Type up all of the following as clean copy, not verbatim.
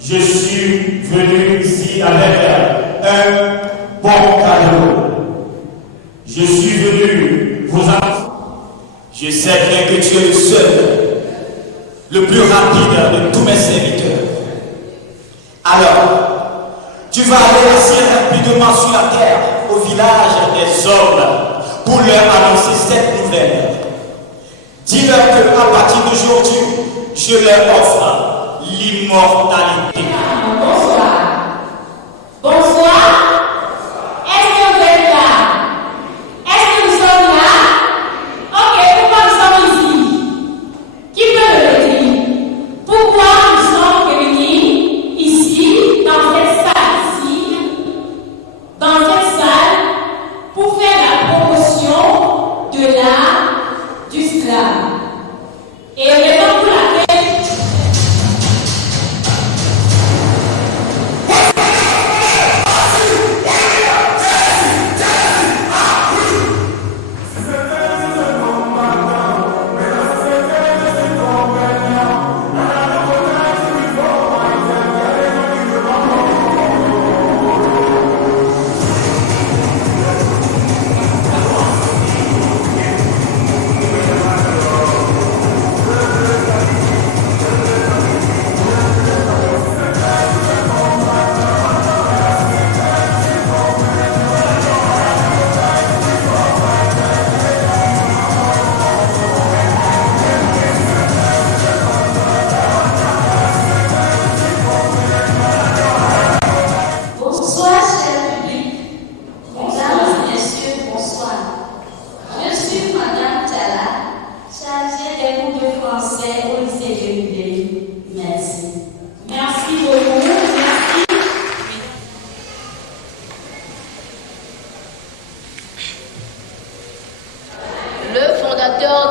Je suis venu ici avec un bon cadeau. Je suis venu vous annoncer. Je sais bien que tu es le seul, le plus rapide de tous mes serviteurs. Alors, tu vas aller assez rapidement sur la terre, au village des hommes, pour leur annoncer cette nouvelle. Dis-leur qu'à partir d'aujourd'hui, je leur offre l'immortalité. Bonsoir. Bonsoir. Est-ce que vous êtes là? Est-ce que nous sommes là? Ok, pourquoi nous sommes ici? Qui peut me le dire? Pourquoi nous sommes réunis ici, dans cette salle, pour faire la promotion de l'art du slam? Et raison pour laquelle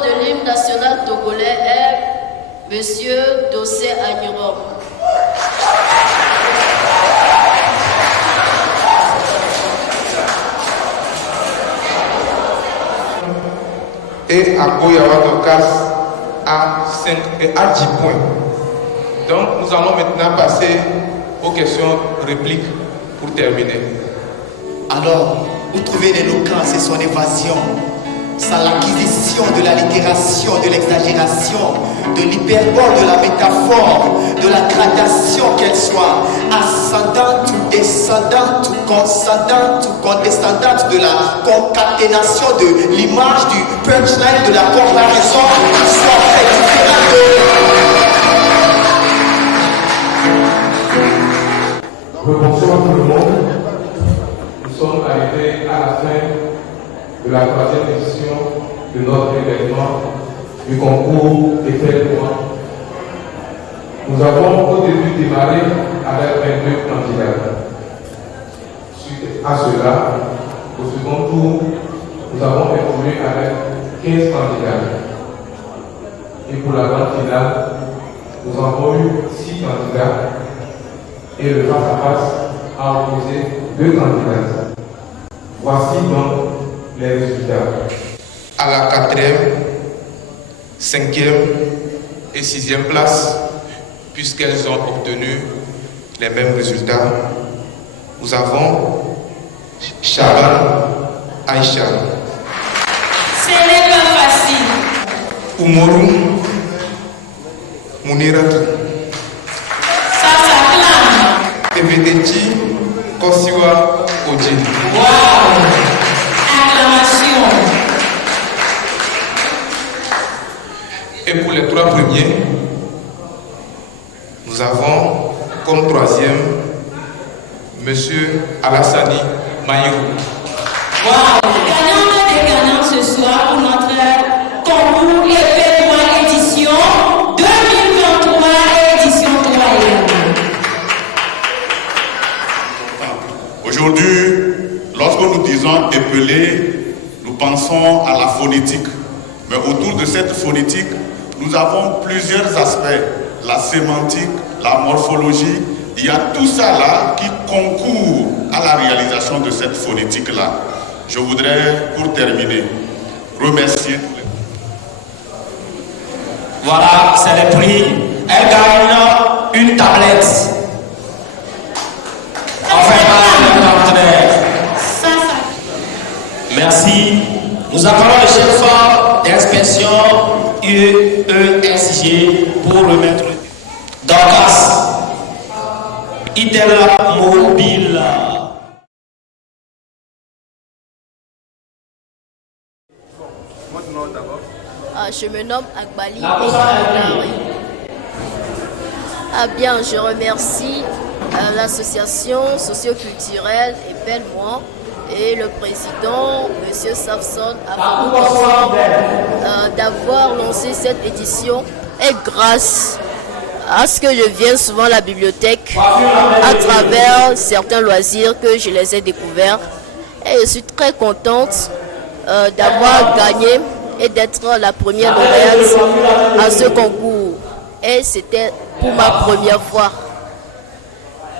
de l'hymne national togolais est Monsieur Dossé Agneron. Et à Goyawadokas à 10 points. Donc nous allons maintenant passer aux questions répliques pour terminer. Alors, vous trouvez l'éloquence et son évasion, sans l'acquisition de l'allitération, de l'exagération, de l'hyperbole, de la métaphore, de la gradation qu'elle soit, ascendante ou descendante ou conscendante ou condescendante, de la concaténation de l'image, du punchline, de la comparaison, soit très différente. Bonsoir tout le monde. Nous sommes arrivés à la fin de la 3e édition de notre événement du concours Effet Moi. Nous avons au début démarré avec 22 candidats. Suite à cela, au second tour, nous avons évolué avec 15 candidats. Et pour la grande finale, nous avons eu 6 candidats et le face-à-face a opposé 2 candidats. Voici donc les résultats. À la 4e, 5e et 6e place, puisqu'elles ont obtenu les mêmes résultats, nous avons Shaban Aïcha. Ce n'est pas facile. Umoru Munirat. Ça s'acclame. Evedechi Kosiwa Oji. Waouh! Acclamation. Et pour les 3 premiers, nous avons comme 3e Monsieur Alassani Maïrou. Waouh! Gagnant des gagnants ce soir pour notre concours Effet Moi édition 2023 édition 3. Aujourd'hui, lorsque nous disons épeler, nous pensons à la phonétique. Mais autour de cette phonétique, nous avons plusieurs aspects. La sémantique, la morphologie, il y a tout ça là qui concourt à la réalisation de cette phonétique-là. Je voudrais, pour terminer, remercier. Voilà, c'est le prix. Elle gagne une tablette vous remettre. Dorcas, Intermobile. Je me nomme Agbali et bien, je remercie l'association socio-culturelle Épelle-moi et le président, M. Safson, d'avoir lancé cette édition. Et grâce à ce que je viens souvent à la bibliothèque, à travers certains loisirs que je les ai découverts, et je suis très contente d'avoir gagné et d'être la première lauréate à ce concours. Et c'était pour ma première fois.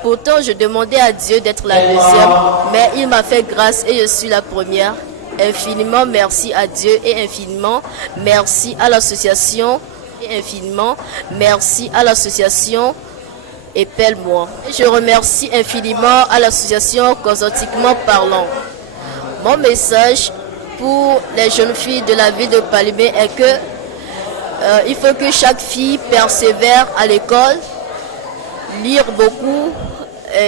Pourtant, je demandais à Dieu d'être la deuxième, mais il m'a fait grâce et je suis la première. Infiniment merci à Dieu et infiniment merci à l'association et infiniment merci à l'association Épelle-moi. Je remercie infiniment à l'association Cosmétiquement Parlant. Mon message pour les jeunes filles de la ville de Palimé est que il faut que chaque fille persévère à l'école, lire beaucoup,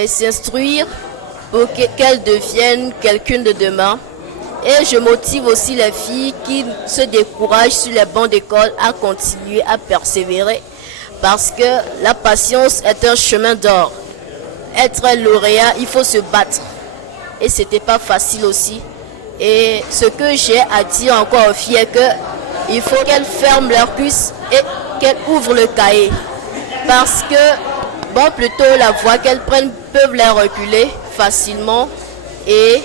s'instruire pour qu'elle devienne quelqu'un de demain. Et je motive aussi les filles qui se découragent sur les bancs d'école à continuer à persévérer parce que la patience est un chemin d'or. Être lauréat, il faut se battre. Et c'était pas facile aussi. Et ce que j'ai à dire encore aux filles est que il faut qu'elles ferment leurs cuisses et qu'elles ouvrent le cahier. Parce que, bon, plutôt la voie qu'elles prennent peuvent les reculer facilement. Et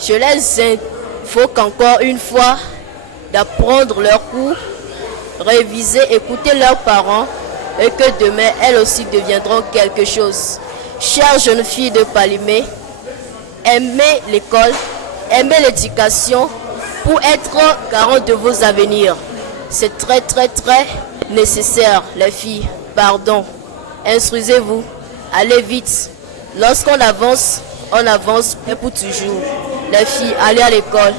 je les invoque encore une fois d'apprendre leurs cours, réviser, écouter leurs parents et que demain, elles aussi deviendront quelque chose. Chères jeunes filles de Palimé, aimez l'école, aimez l'éducation pour être garant de vos avenirs. C'est très très très nécessaire, les filles. Pardon. Instruisez-vous. Allez vite. Lorsqu'on avance, on avance et pour toujours. Les filles, allez à l'école.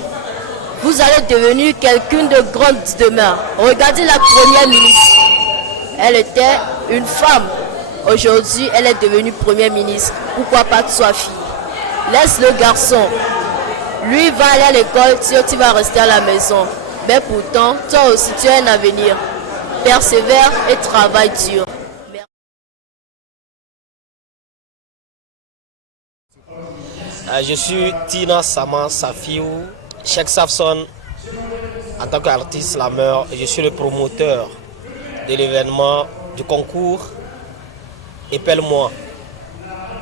Vous allez devenir quelqu'un de grande demain. Regardez la première ministre. Elle était une femme. Aujourd'hui, elle est devenue première ministre. Pourquoi pas toi, fille? Laisse le garçon. Lui va aller à l'école, tu vas rester à la maison. Mais pourtant, toi aussi, tu as un avenir. Persévère et travaille dur. Je suis Tina Sama Safiou, Cheikh Safson, en tant qu'artiste slameur, je suis le promoteur de l'événement du concours Épelle-moi.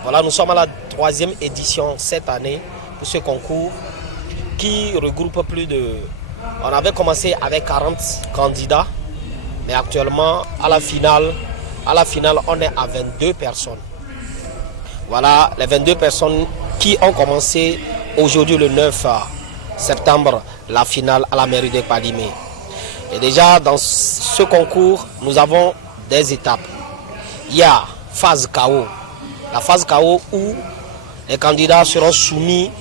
Voilà, nous sommes à la 3e édition cette année pour ce concours qui regroupe plus de... On avait commencé avec 40 candidats, mais actuellement, à la finale, on est à 22 personnes. Voilà, les 22 personnes qui ont commencé aujourd'hui le 9 septembre, la finale à la mairie de Palimé. Et déjà, dans ce concours, nous avons des étapes. Il y a phase KO. La phase KO où les candidats seront soumis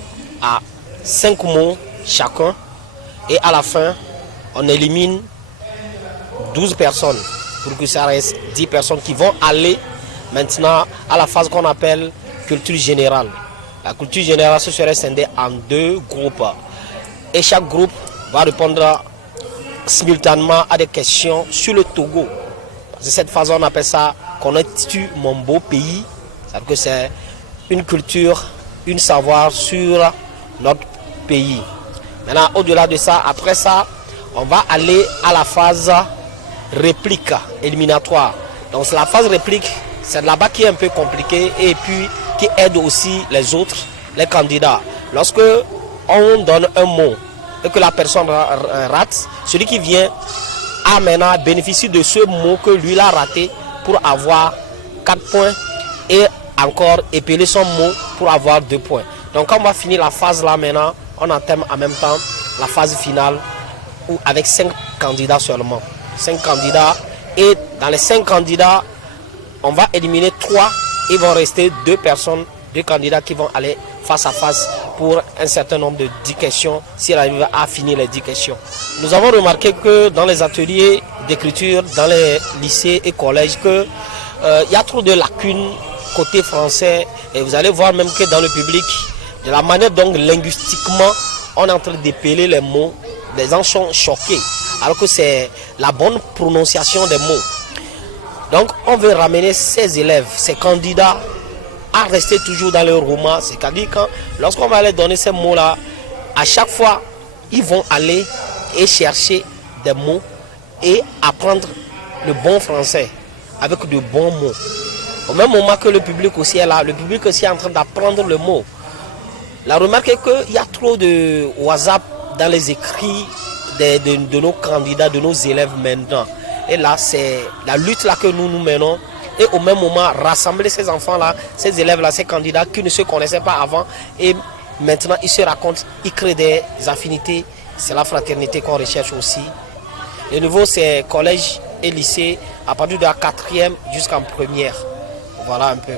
à 5 mots chacun. Et à la fin, on élimine 12 personnes pour que ça reste 10 personnes qui vont aller maintenant à la phase qu'on appelle culture générale. La culture générale se serait scindée en 2 groupes. Et chaque groupe va répondre simultanément à des questions sur le Togo. Parce que cette phase, on appelle ça Connais-tu mon beau pays? C'est-à-dire que c'est une culture, une savoir sur notre pays. Maintenant, au-delà de ça, après ça, on va aller à la phase réplique éliminatoire. Donc la phase réplique, c'est là-bas qui est un peu compliqué et puis qui aide aussi les autres, les candidats. Lorsque on donne un mot et que la personne rate, celui qui vient a maintenant bénéficié de ce mot que lui a raté pour avoir 4 points et encore épeler son mot pour avoir 2 points. Donc quand on va finir la phase là maintenant, on entame en même temps la phase finale où avec 5 candidats seulement. 5 candidats et dans les 5 candidats, on va éliminer 3. Il va rester 2 personnes, 2 candidats qui vont aller face à face pour un certain nombre de 10 questions, s'il arrive à finir les 10 questions. Nous avons remarqué que dans les ateliers d'écriture, dans les lycées et collèges, qu'il y a trop de lacunes côté français. Et vous allez voir même que dans le public, de la manière dont linguistiquement, on est en train d'épeler les mots, les gens sont choqués, alors que c'est la bonne prononciation des mots. Donc on veut ramener ces élèves, ces candidats, à rester toujours dans leur roman. C'est-à-dire que lorsqu'on va leur donner ces mots-là, à chaque fois, ils vont aller et chercher des mots et apprendre le bon français avec de bons mots. Au même moment que le public aussi est là, le public aussi est en train d'apprendre le mot. La remarque est qu'il y a trop de WhatsApp dans les écrits de nos candidats, de nos élèves maintenant. Et là, c'est la lutte là que nous menons. Et au même moment, rassembler ces enfants-là, ces élèves-là, ces candidats qui ne se connaissaient pas avant. Et maintenant, ils se racontent, ils créent des affinités. C'est la fraternité qu'on recherche aussi. Le niveau, c'est collège et lycée, à partir de la 4e jusqu'en première. Voilà un peu.